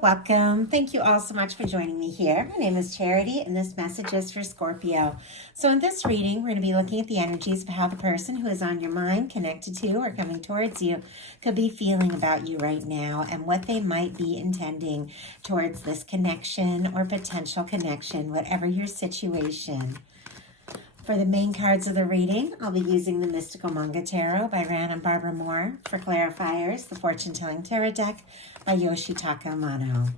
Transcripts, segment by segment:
welcome. Thank you all so much for joining me here. My name is Charity, and this message is for Scorpio. So in this reading, we're going to be looking at the energies of how the person who is on your mind, connected to, or coming towards you could be feeling about you right now and what they might be intending towards this connection or potential connection, whatever your situation. For the main cards of the reading, I'll be using the Mystical Manga Tarot by Ran and Barbara Moore. For clarifiers, the Fortune Telling Tarot Deck by Yoshitaka Amano.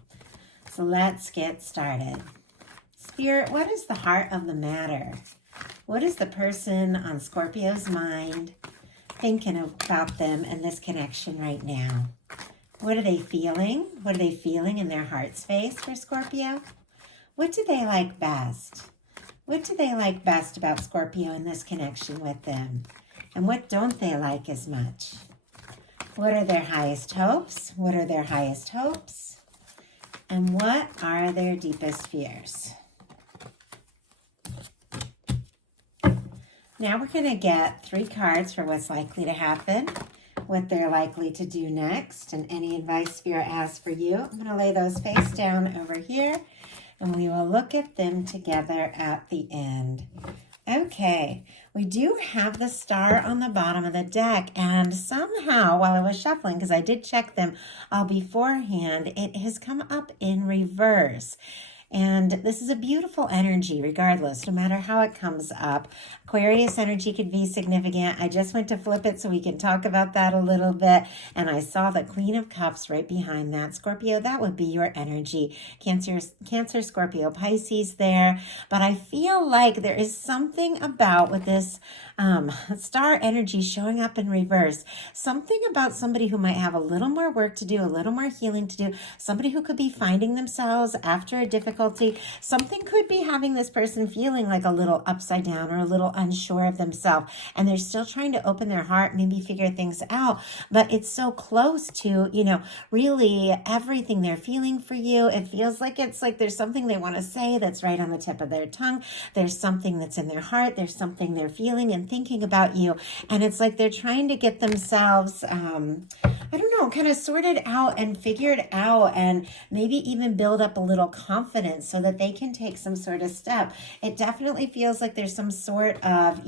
So let's get started. Spirit, what is the heart of the matter? What is the person on Scorpio's mind thinking about them and this connection right now? What are they feeling? What are they feeling in their heart space for Scorpio? What do they like best? What do they like best about Scorpio and this connection with them? And what don't they like as much? What are their highest hopes? What are their highest hopes? And what are their deepest fears? Now we're going to get 3 cards for what's likely to happen, what they're likely to do next, and any advice Spirit has for you. I'm going to lay those face down over here, and we will look at them together at the end. Okay, we do have the star on the bottom of the deck, and somehow while I was shuffling, because I did check them all beforehand, it has come up in reverse. And this is a beautiful energy regardless, no matter how it comes up. Aquarius energy could be significant. I just went to flip it so we can talk about that a little bit. And I saw the Queen of Cups right behind that. Scorpio, that would be your energy. Cancer, Scorpio, Pisces there. But I feel like there is something about with this star energy showing up in reverse. Something about somebody who might have a little more work to do, a little more healing to do. Somebody who could be finding themselves after a difficulty. Something could be having this person feeling like a little upside down or a little unsure of themselves, and they're still trying to open their heart, maybe figure things out, but it's so close to, really everything they're feeling for you. It feels like it's like there's something they want to say that's right on the tip of their tongue. There's something that's in their heart. There's something they're feeling and thinking about you, and it's like they're trying to get themselves kind of sorted out and figured out, and maybe even build up a little confidence so that they can take some sort of step. It definitely feels like there's some sort of,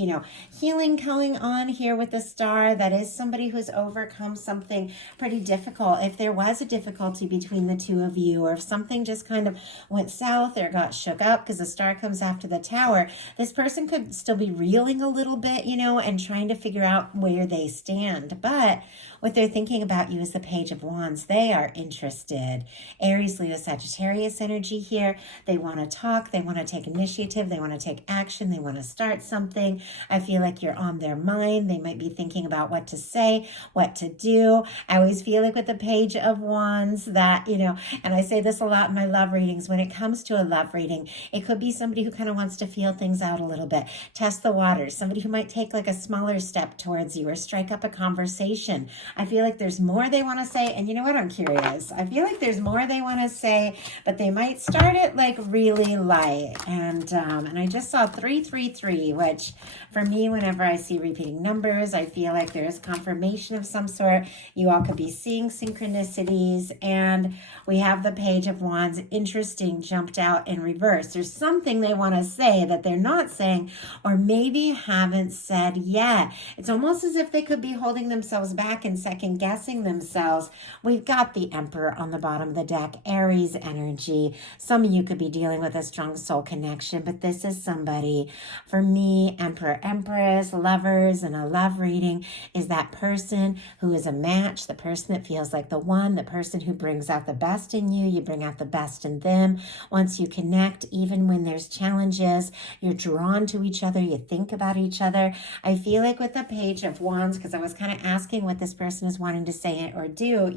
healing going on here with the star. That is somebody who's overcome something pretty difficult. If there was a difficulty between the two of you, or if something just kind of went south or got shook up, because the star comes after the Tower, this person could still be reeling a little bit, and trying to figure out where they stand. But what they're thinking about you is the Page of Wands. They are interested. Aries, Leo, Sagittarius energy here. They want to talk. They want to take initiative. They want to take action. They want to start something. I feel like you're on their mind. They might be thinking about what to say, what to do. I always feel like with the Page of Wands that, and I say this a lot in my love readings, when it comes to a love reading, it could be somebody who kind of wants to feel things out a little bit, test the waters, somebody who might take like a smaller step towards you or strike up a conversation. I feel like there's more they want to say, and you know what? I'm curious. I feel like there's more they want to say, but they might start it like really light. And I just saw 333, which for me, whenever I see repeating numbers, I feel like there is confirmation of some sort. You all could be seeing synchronicities, and we have the Page of Wands, interesting, jumped out in reverse. There's something they want to say that they're not saying, or maybe haven't said yet. It's almost as if they could be holding themselves back and second guessing themselves. We've got the Emperor on the bottom of the deck, Aries energy. Some of you could be dealing with a strong soul connection, but this is somebody, for me, Emperor, Empress, lovers, and a love reading is that person who is a match, the person that feels like the one, the person who brings out the best in you. You bring out the best in them. Once you connect, even when there's challenges, you're drawn to each other. You think about each other. I feel like with the Page of Wands, because I was kind of asking what this person is wanting to say it or do,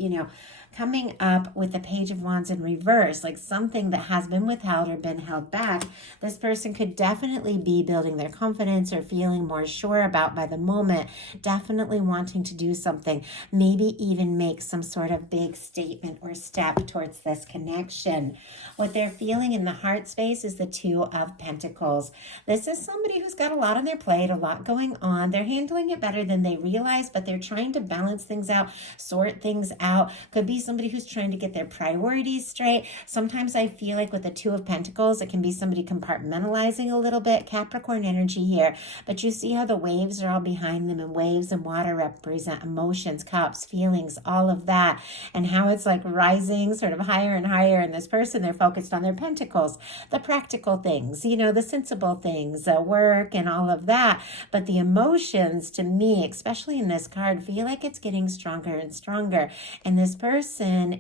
coming up with the Page of Wands in reverse, like something that has been withheld or been held back, this person could definitely be building their confidence or feeling more sure about by the moment, definitely wanting to do something, maybe even make some sort of big statement or step towards this connection. What they're feeling in the heart space is the Two of Pentacles. This is somebody who's got a lot on their plate, a lot going on. They're handling it better than they realize, but they're trying to balance things out, sort things out. Could be somebody who's trying to get their priorities straight. Sometimes I feel like with the Two of Pentacles, it can be somebody compartmentalizing a little bit, Capricorn energy here. But you see how the waves are all behind them, and waves and water represent emotions, cups, feelings, all of that, and how it's like rising sort of higher and higher. And this person, they're focused on their pentacles, the practical things, the sensible things, work and all of that. But the emotions, to me, especially in this card, feel like it's getting stronger and stronger. And this person,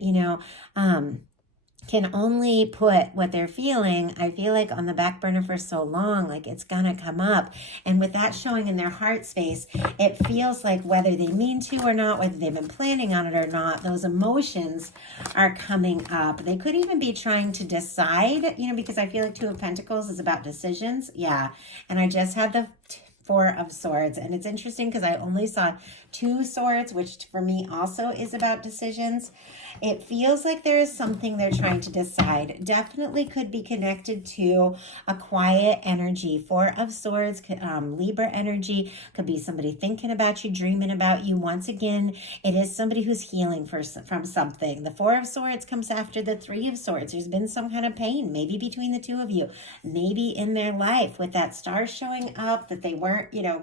can only put what they're feeling, I feel like, on the back burner for so long, like it's gonna come up. And with that showing in their heart space, it feels like whether they mean to or not, whether they've been planning on it or not, those emotions are coming up. They could even be trying to decide, because I feel like Two of Pentacles is about decisions. Yeah. And I just had the Four of Swords. And it's interesting because I only saw two swords, which for me also is about decisions. It feels like there is something they're trying to decide. Definitely could be connected to a quiet energy. Four of Swords, Libra energy, could be somebody thinking about you, dreaming about you. Once again, it is somebody who's healing from something. The Four of Swords comes after the Three of Swords. There's been some kind of pain, maybe between the two of you, maybe in their life, with that star showing up, that they weren't,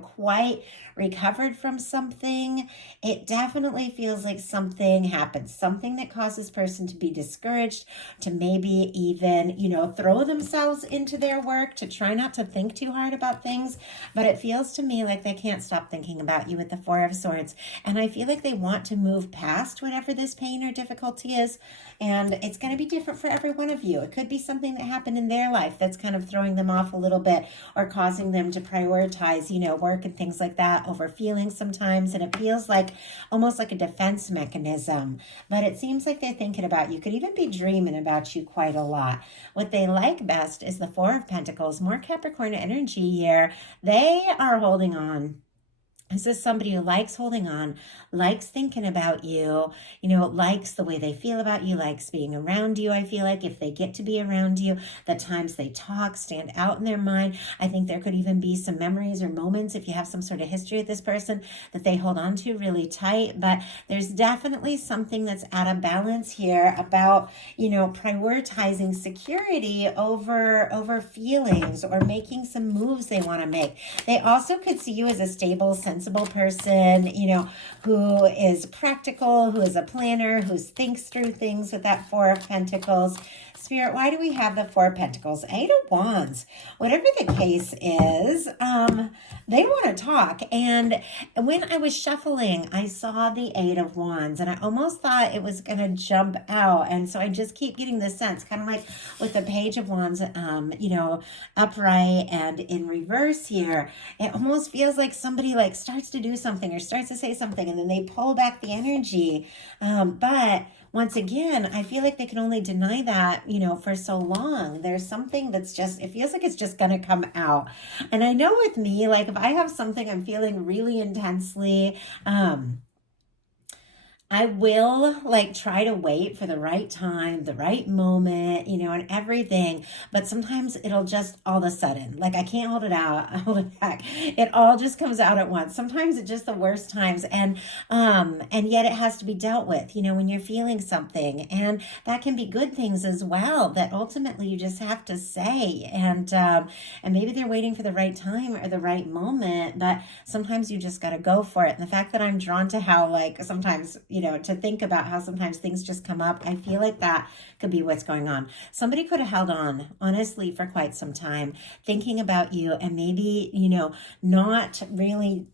quite recovered from something. It definitely feels like something happened, something that caused this person to be discouraged, to maybe even, throw themselves into their work, to try not to think too hard about things. But it feels to me like they can't stop thinking about you with the Four of Swords. And I feel like they want to move past whatever this pain or difficulty is. And it's going to be different for every one of you. It could be something that happened in their life that's kind of throwing them off a little bit, or causing them to prioritize, work and things like that over feelings sometimes. And it feels like almost like a defense mechanism. But it seems like they're thinking about you. Could even be dreaming about you quite a lot. What they like best is the Four of Pentacles, more Capricorn energy here. They are holding on. This is somebody who likes holding on, likes thinking about you, likes the way they feel about you, likes being around you. I feel like if they get to be around you, the times they talk stand out in their mind. I think there could even be some memories or moments, if you have some sort of history with this person, that they hold on to really tight. But there's definitely something that's out of balance here about, prioritizing security over feelings, or making some moves they want to make. They also could see you as a stable, sensible person, who is practical, who is a planner, who thinks through things with that Four of Pentacles. Spirit, why do we have the Four of Pentacles? Eight of Wands. Whatever the case is, they want to talk. And when I was shuffling, I saw the Eight of Wands, and I almost thought it was going to jump out. And so I just keep getting this sense, kind of like with the Page of Wands, upright and in reverse here. It almost feels like somebody starts to do something or starts to say something, and then they pull back the energy. But once again, I feel like they can only deny that, for so long. There's something that's just, it feels like it's just going to come out. And I know with me, if I have something I'm feeling really intensely, I will try to wait for the right time, the right moment, and everything. But sometimes it'll just all of a sudden, I can't hold it out, hold it back. It all just comes out at once. Sometimes it's just the worst times. And yet it has to be dealt with, when you're feeling something. And that can be good things as well, that ultimately you just have to say. And maybe they're waiting for the right time or the right moment, but sometimes you just got to go for it. And the fact that I'm drawn to how sometimes, to think about how sometimes things just come up, I feel like that could be what's going on. Somebody could have held on, honestly, for quite some time, thinking about you, and maybe, not really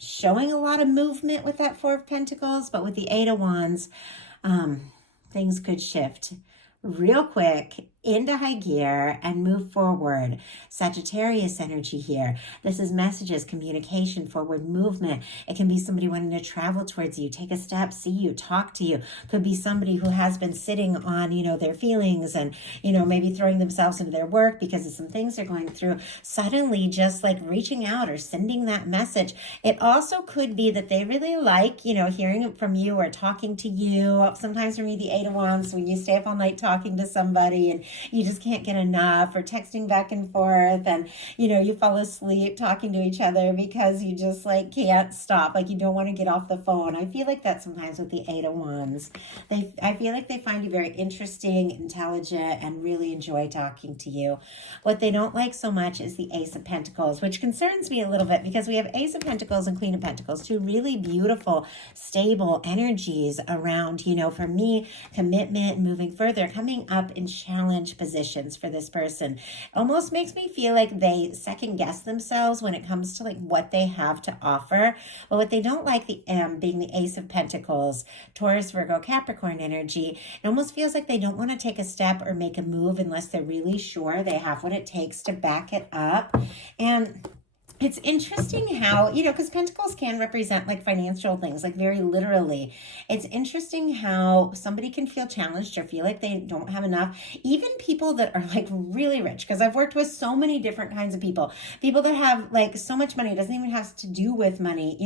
showing a lot of movement with that Four of Pentacles, but with the Eight of Wands, things could shift real quick into high gear and move forward. Sagittarius energy here. This is messages, communication, forward movement. It can be somebody wanting to travel towards you, take a step, see you, talk to you. Could be somebody who has been sitting on, their feelings and, maybe throwing themselves into their work because of some things they're going through. Suddenly just reaching out or sending that message. It also could be that they really like, hearing it from you or talking to you. Sometimes for me, the Eight of Wands, when you stay up all night talking, talking to somebody and you just can't get enough, or texting back and forth, and you fall asleep talking to each other because you just like can't stop, like you don't want to get off the phone. I feel like that sometimes with the Eight of Wands. I feel like they find you very interesting, intelligent, and really enjoy talking to you. What they don't like so much is the Ace of Pentacles, which concerns me a little bit because we have Ace of Pentacles and Queen of Pentacles, two really beautiful, stable energies around, for me, commitment, moving further, coming up in challenge positions for this person. Almost makes me feel like they second guess themselves when it comes to like what they have to offer. But what they don't like, the being the Ace of Pentacles, Taurus, Virgo, Capricorn energy, it almost feels like they don't want to take a step or make a move unless they're really sure they have what it takes to back it up. And it's interesting how, because pentacles can represent like financial things, like very literally. It's interesting how somebody can feel challenged or feel like they don't have enough. Even people that are like really rich, because I've worked with so many different kinds of people that have like so much money, it doesn't even have to do with money.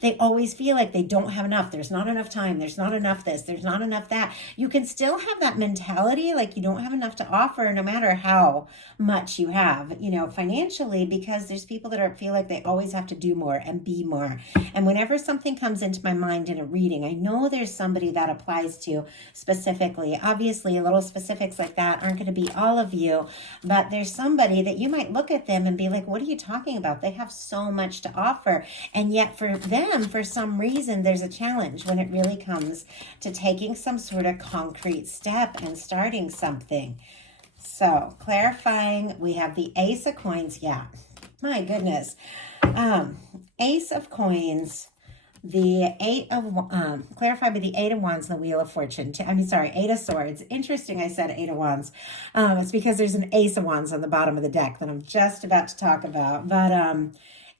They always feel like they don't have enough. There's not enough time. There's not enough this. There's not enough that. You can still have that mentality, like you don't have enough to offer no matter how much you have, financially, because there's people that feel like they always have to do more and be more. And whenever something comes into my mind in a reading, I know there's somebody that applies to specifically. Obviously, little specifics like that aren't going to be all of you, but there's somebody that you might look at them and be like, what are you talking about? They have so much to offer. And yet for them, for some reason, there's a challenge when it really comes to taking some sort of concrete step and starting something. So clarifying, we have the Ace of Coins. Yeah, my goodness. Ace of Coins, the clarified by the Eight of Wands, the Wheel of Fortune. Eight of Swords. Interesting I said Eight of Wands. It's because there's an Ace of Wands on the bottom of the deck that I'm just about to talk about. But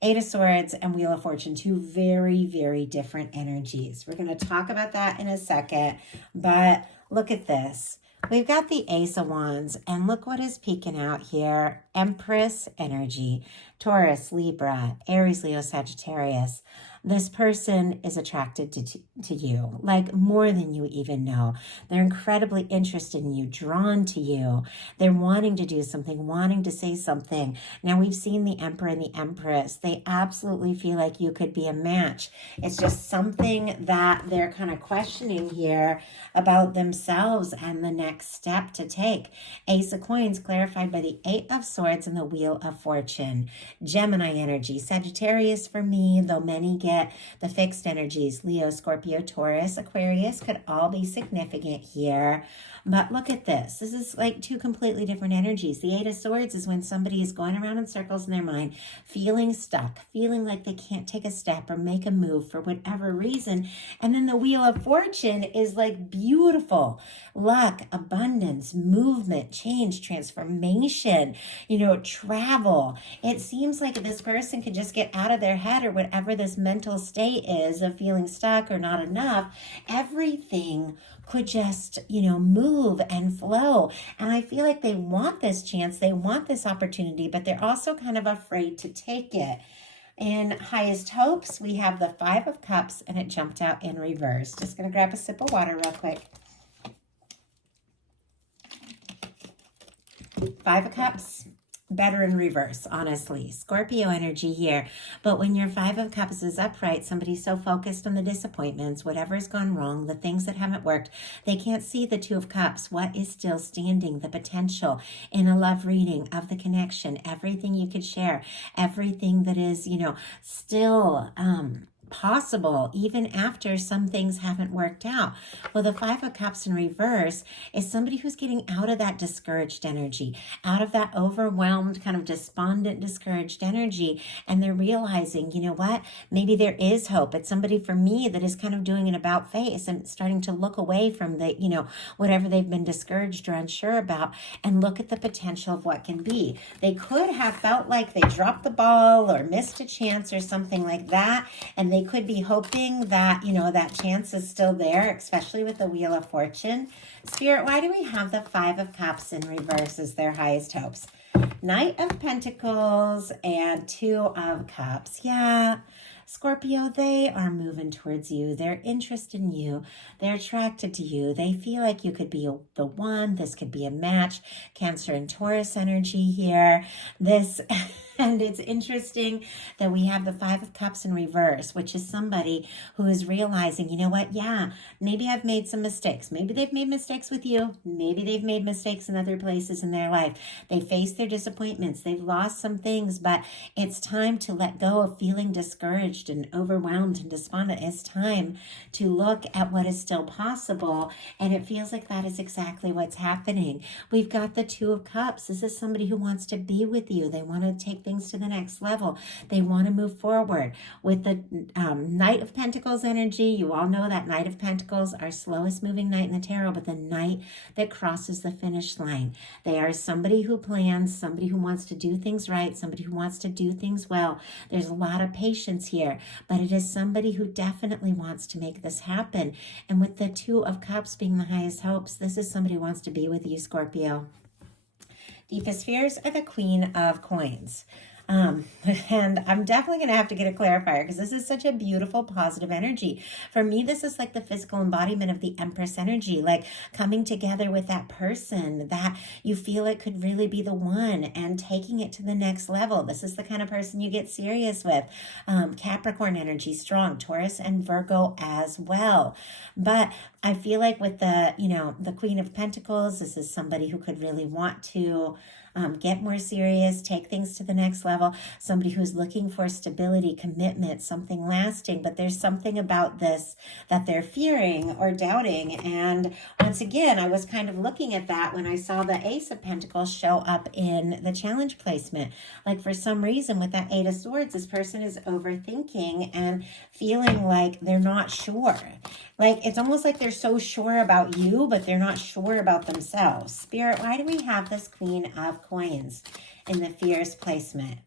Eight of Swords and Wheel of Fortune, two very, very different energies. We're going to talk about that in a second. But look at this. We've got the Ace of Wands, and look what is peeking out here. Empress energy, Taurus, Libra, Aries, Leo, Sagittarius. This person is attracted to you, like more than you even know. They're incredibly interested in you, drawn to you. They're wanting to do something, wanting to say something. Now, we've seen the Emperor and the Empress. They absolutely feel like you could be a match. It's just something that they're kind of questioning here about themselves and the next step to take. Ace of Coins clarified by the Eight of Swords and the Wheel of Fortune. Gemini energy, Sagittarius for me, though many get the fixed energies. Leo, Scorpio, Taurus, Aquarius could all be significant here. But look at this. This is like two completely different energies. The Eight of Swords is when somebody is going around in circles in their mind, feeling stuck, feeling like they can't take a step or make a move for whatever reason. And then the Wheel of Fortune is like beautiful luck, abundance, movement, change, transformation, travel. It seems like this person could just get out of their head or whatever this mental state is of feeling stuck or not enough. Everything could just, move and flow. And I feel like they want this chance, they want this opportunity, but they're also kind of afraid to take it. In highest hopes, we have the Five of Cups, and it jumped out in reverse. Just going to grab a sip of water real quick. Five of Cups, better in reverse, honestly. Scorpio energy here. But when your Five of Cups is upright, somebody's so focused on the disappointments, whatever's gone wrong, the things that haven't worked, they can't see the Two of Cups, what is still standing, the potential in a love reading of the connection, everything you could share, everything that is, still possible even after some things haven't worked out. Well, the Five of Cups in reverse is somebody who's getting out of that discouraged energy, out of that overwhelmed, kind of despondent, discouraged energy, and they're realizing, what, maybe there is hope. It's somebody for me that is kind of doing an about face and starting to look away from the, whatever they've been discouraged or unsure about, and look at the potential of what can be. They could have felt like they dropped the ball or missed a chance or something like that, and they could be hoping that, that chance is still there, especially with the Wheel of Fortune. Spirit, why do we have the Five of Cups in reverse as their highest hopes? Knight of Pentacles and Two of Cups. Yeah, Scorpio, they are moving towards you. They're interested in you. They're attracted to you. They feel like you could be the one. This could be a match. Cancer and Taurus energy here. This, and it's interesting that we have the Five of Cups in reverse, which is somebody who is realizing, you know what? Yeah, maybe I've made some mistakes. Maybe they've made mistakes with you. Maybe they've made mistakes in other places in their life. They face their disappointments. They've lost some things, but it's time to let go of feeling discouraged and overwhelmed and despondent. It's time to look at what is still possible. And it feels like that is exactly what's happening. We've got the Two of Cups. This is somebody who wants to be with you. They want to take things to the next level. They want to move forward. With the Knight of Pentacles energy, you all know that Knight of Pentacles, our slowest moving knight in the tarot, but the knight that crosses the finish line. They are somebody who plans, somebody who wants to do things right, somebody who wants to do things well. There's a lot of patience here, but it is somebody who definitely wants to make this happen. And with the Two of Cups being the highest hopes, this is somebody who wants to be with you, Scorpio. Deepest fears are the Queen of Coins. And I'm definitely going to have to get a clarifier because this is such a beautiful, positive energy. For me, this is like the physical embodiment of the Empress energy, like coming together with that person that you feel it could really be the one and taking it to the next level. This is the kind of person you get serious with. Capricorn energy, strong, Taurus and Virgo as well. But I feel like with the, the Queen of Pentacles, this is somebody who could really want to get more serious, take things to the next level, somebody who's looking for stability, commitment, something lasting, but there's something about this that they're fearing or doubting. And once again, I was kind of looking at that when I saw the Ace of Pentacles show up in the challenge placement. Like for some reason with that Eight of Swords, this person is overthinking and feeling like they're not sure. Like it's almost like they're so sure about you, but they're not sure about themselves. Spirit, why do we have this Queen of Coins in the fears placement?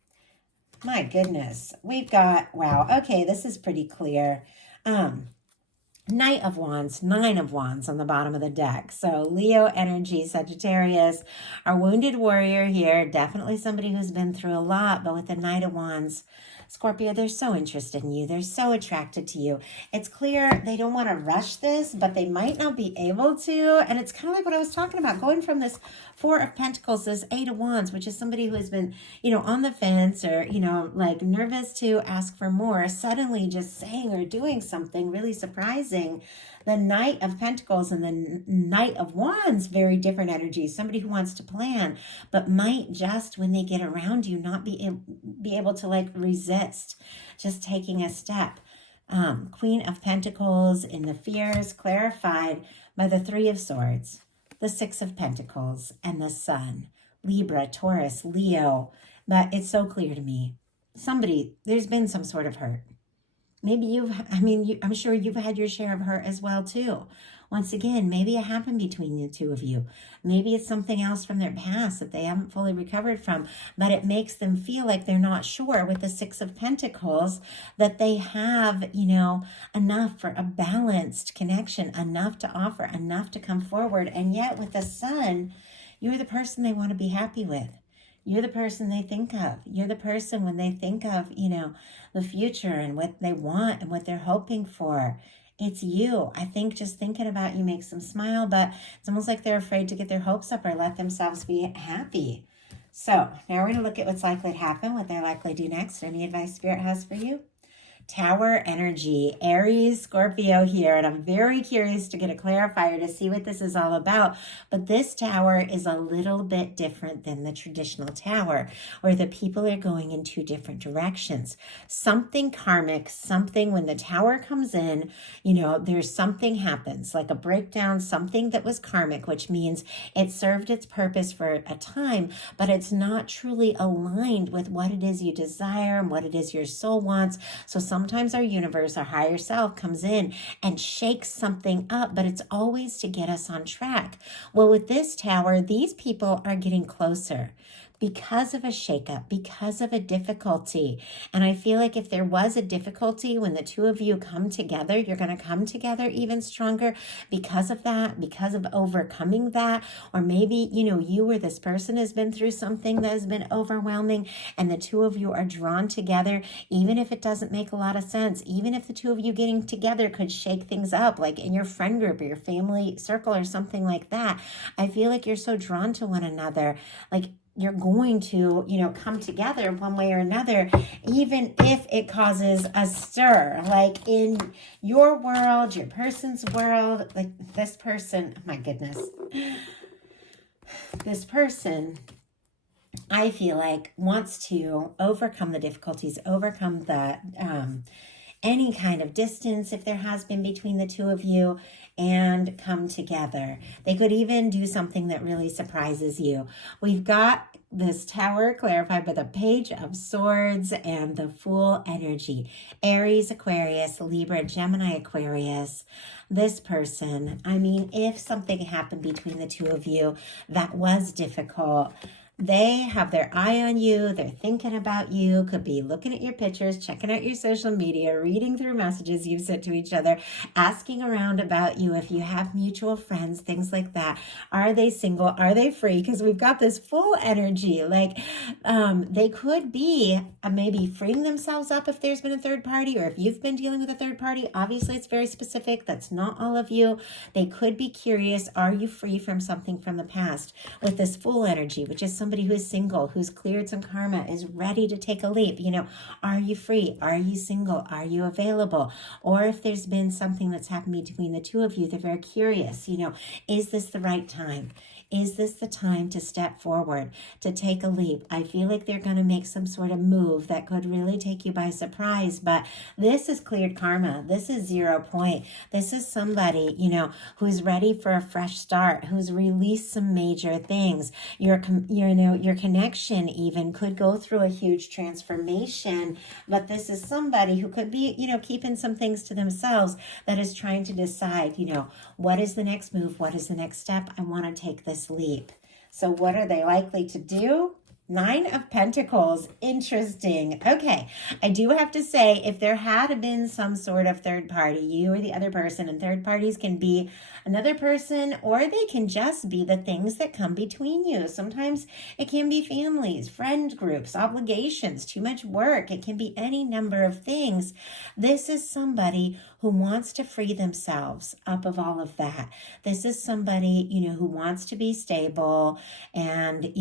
My goodness. We've got, wow, okay, this is pretty clear. Knight of Wands, Nine of Wands on the bottom of the deck. So Leo energy, Sagittarius, our wounded warrior here, definitely somebody who's been through a lot, but with the Knight of Wands, Scorpio, they're so interested in you. They're so attracted to you. It's clear they don't want to rush this, but they might not be able to. And it's kind of like what I was talking about, going from this Four of Pentacles, this Eight of Wands, which is somebody who has been, on the fence or, like nervous to ask for more, suddenly just saying or doing something really surprising. The Knight of Pentacles and the Knight of Wands, very different energies. Somebody who wants to plan, but might just, when they get around you, not be able to like resist just taking a step. Queen of Pentacles in the fears, clarified by the Three of Swords, the Six of Pentacles, and the Sun. Libra, Taurus, Leo. But it's so clear to me. There's been some sort of hurt. Maybe I'm sure you've had your share of hurt as well too. Once again, maybe it happened between the two of you. Maybe it's something else from their past that they haven't fully recovered from, but it makes them feel like they're not sure with the Six of Pentacles that they have, enough for a balanced connection, enough to offer, enough to come forward. And yet with the Sun, you're the person they want to be happy with. You're the person they think of. You're the person when they think of, the future and what they want and what they're hoping for. It's you. I think just thinking about you makes them smile, but it's almost like they're afraid to get their hopes up or let themselves be happy. So now we're going to look at what's likely to happen, what they're likely to do next. Any advice Spirit has for you? Tower energy, Aries, Scorpio here, and I'm very curious to get a clarifier to see what this is all about. But this tower is a little bit different than the traditional tower, where the people are going in two different directions. Something karmic, something when the tower comes in, there's something happens, like a breakdown, something that was karmic, which means it served its purpose for a time, but it's not truly aligned with what it is you desire and what it is your soul wants. So sometimes our universe, our higher self comes in and shakes something up, but it's always to get us on track. Well, with this tower, these people are getting closer because of a shakeup, because of a difficulty. And I feel like if there was a difficulty, when the two of you come together, you're going to come together even stronger because of that, because of overcoming that. Or maybe, you or this person has been through something that has been overwhelming, and the two of you are drawn together, even if it doesn't make a lot of sense, even if the two of you getting together could shake things up, like in your friend group or your family circle or something like that. I feel like you're so drawn to one another. Like, you're going to, come together one way or another, even if it causes a stir, like in your world, your person's world, like this person, oh my goodness, this person, I feel like wants to overcome the difficulties, overcome the, any kind of distance, if there has been between the two of you, and come together. They could even do something that really surprises you. We've got this tower clarified by the Page of Swords and the Fool energy. Aries, Aquarius, Libra, Gemini, Aquarius. This person, if something happened between the two of you that was difficult, they have their eye on you. They're thinking about you. Could be looking at your pictures, checking out your social media, reading through messages you've sent to each other, asking around about you if you have mutual friends, things like that. Are they single? Are they free? Because we've got this full energy. Like they could be maybe freeing themselves up if there's been a third party, or if you've been dealing with a third party. Obviously, it's very specific. That's not all of you. They could be curious. Are you free from something from the past? With this full energy, which is somebody who is single, who's cleared some karma, is ready to take a leap. Are you free? Are you single? Are you available? Or if there's been something that's happened between the two of you, they're very curious. Is this the right time? Is this the time to step forward, to take a leap? I feel like they're going to make some sort of move that could really take you by surprise, but this is cleared karma. This is 0 point. This is somebody, who's ready for a fresh start, who's released some major things. Your connection even could go through a huge transformation, but this is somebody who could be, keeping some things to themselves, that is trying to decide, what is the next move? What is the next step? I want to take this leap. So what are they likely to do? 9 of Pentacles. Interesting. Okay. I do have to say, if there had been some sort of third party, you or the other person, and third parties can be another person, or they can just be the things that come between you. Sometimes it can be families, friend groups, obligations, too much work. It can be any number of things. This is somebody who wants to free themselves up of all of that. This is somebody, who wants to be stable and,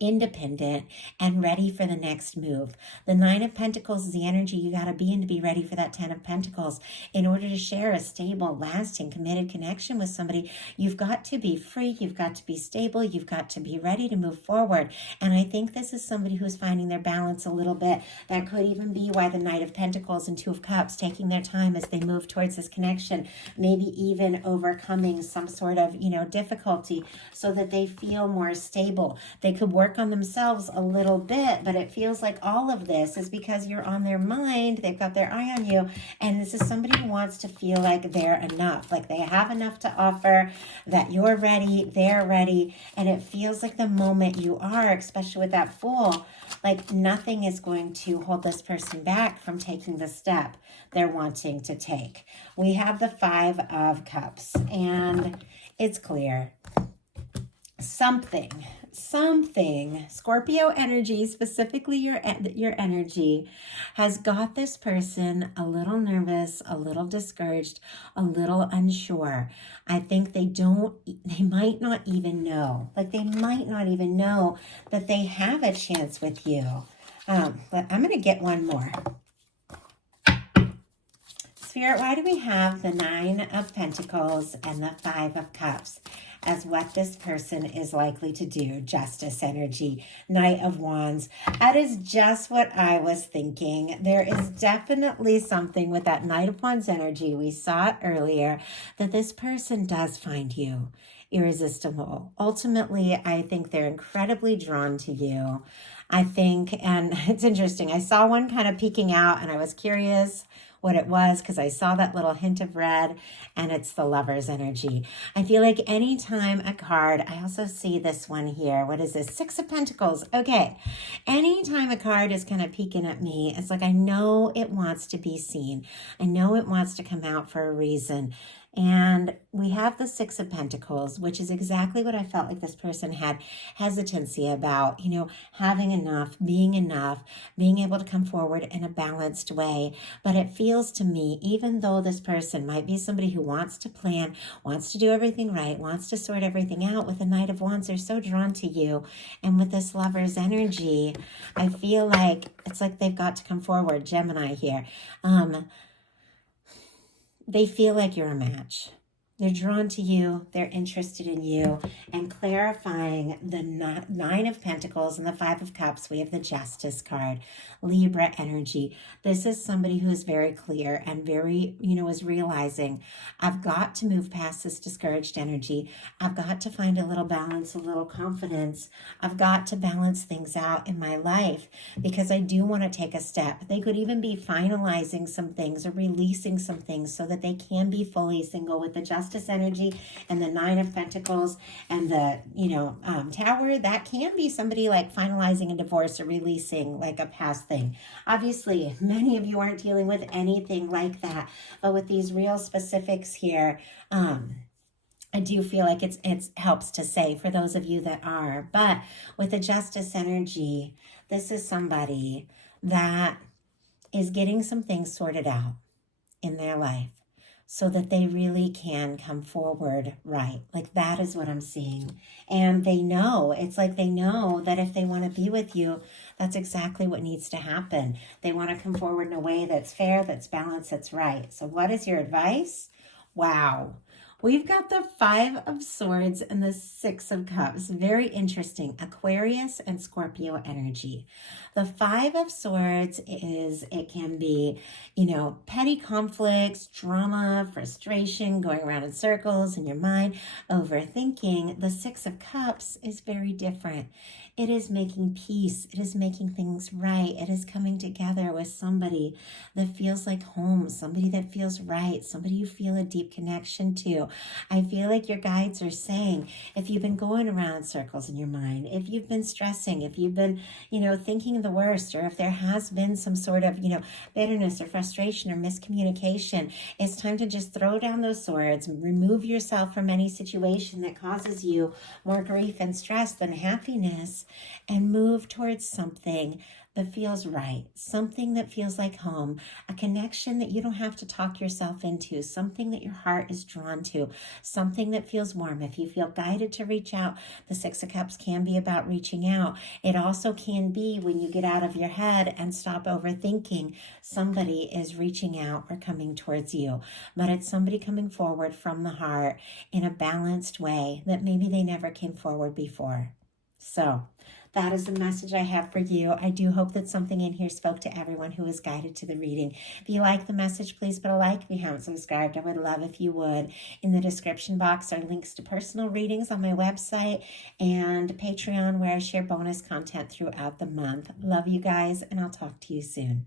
independent and ready for the next move. The 9 of Pentacles is the energy you got to be in to be ready for that 10 of Pentacles. In order to share a stable, lasting, committed connection with somebody, you've got to be free, you've got to be stable, you've got to be ready to move forward. And I think this is somebody who's finding their balance a little bit. That could even be why the Knight of Pentacles and 2 of Cups, taking their time as they move towards this connection, maybe even overcoming some sort of, difficulty, so that they feel more stable. They could work on themselves a little bit, but it feels like all of this is because you're on their mind. They've got their eye on you, and this is somebody who wants to feel like they're enough, like they have enough to offer, that you're ready, they're ready, and it feels like the moment you are, especially with that Fool, like nothing is going to hold this person back from taking the step they're wanting to take. We have the 5 of Cups, and it's clear. Something, Scorpio energy, specifically your energy, has got this person a little nervous, a little discouraged, a little unsure. I think they might not even know that they have a chance with you. But I'm going to get one more. Spirit, why do we have the 9 of Pentacles and the 5 of Cups as what this person is likely to do? Justice energy, Knight of Wands. That is just what I was thinking. There is definitely something with that Knight of Wands energy. We saw it earlier, that this person does find you irresistible. Ultimately, I think they're incredibly drawn to you. I think, and it's interesting, I saw one kind of peeking out and I was curious what it was because I saw that little hint of red, and it's the Lover's energy. I feel like anytime a card, I also see this one here. What is this? Six of Pentacles. Okay. Anytime a card is kind of peeking at me, it's like I know it wants to be seen. I know it wants to come out for a reason. And we have the Six of Pentacles, which is exactly what I felt like this person had hesitancy about, having enough, being able to come forward in a balanced way. But it feels to me, even though this person might be somebody who wants to plan, wants to do everything right, wants to sort everything out, with the Knight of Wands, they're so drawn to you. And with this Lover's energy, I feel like it's like they've got to come forward, Gemini here. They feel like you're a match. They're drawn to you, they're interested in you, and clarifying the Nine of Pentacles and the Five of Cups, we have the Justice card, Libra energy. This is somebody who is very clear and very, is realizing, I've got to move past this discouraged energy. I've got to find a little balance, a little confidence. I've got to balance things out in my life because I do want to take a step. They could even be finalizing some things or releasing some things so that they can be fully single with the Justice energy and the Nine of Pentacles and the Tower. That can be somebody like finalizing a divorce or releasing like a past thing. Obviously many of you aren't dealing with anything like that, but with these real specifics here, I do feel like it helps to say for those of you that are. But with the Justice energy, this is somebody that is getting some things sorted out in their life, so that they really can come forward right. Like that is what I'm seeing. And they know, it's like they know that if they want to be with you, that's exactly what needs to happen. They want to come forward in a way that's fair, that's balanced, that's right. So what is your advice? Wow. We've got the Five of Swords and the Six of Cups. Very interesting. Aquarius and Scorpio energy. The Five of Swords it can be, petty conflicts, drama, frustration, going around in circles in your mind, overthinking. The Six of Cups is very different. It is making peace. It is making things right. It is coming together with somebody that feels like home, somebody that feels right, somebody you feel a deep connection to. I feel like your guides are saying, if you've been going around in circles in your mind, if you've been stressing, if you've been, thinking the worst, or if there has been some sort of, bitterness or frustration or miscommunication, it's time to just throw down those swords, remove yourself from any situation that causes you more grief and stress than happiness, and move towards something that feels right, something that feels like home, a connection that you don't have to talk yourself into, something that your heart is drawn to, something that feels warm. If you feel guided to reach out, the Six of Cups can be about reaching out. It also can be when you get out of your head and stop overthinking, somebody is reaching out or coming towards you. But it's somebody coming forward from the heart in a balanced way that maybe they never came forward before. So that is the message I have for you. I do hope that something in here spoke to everyone who was guided to the reading. If you like the message, please put a like. If you haven't subscribed, I would love if you would. In the description box are links to personal readings on my website and Patreon, where I share bonus content throughout the month. Love you guys, and I'll talk to you soon.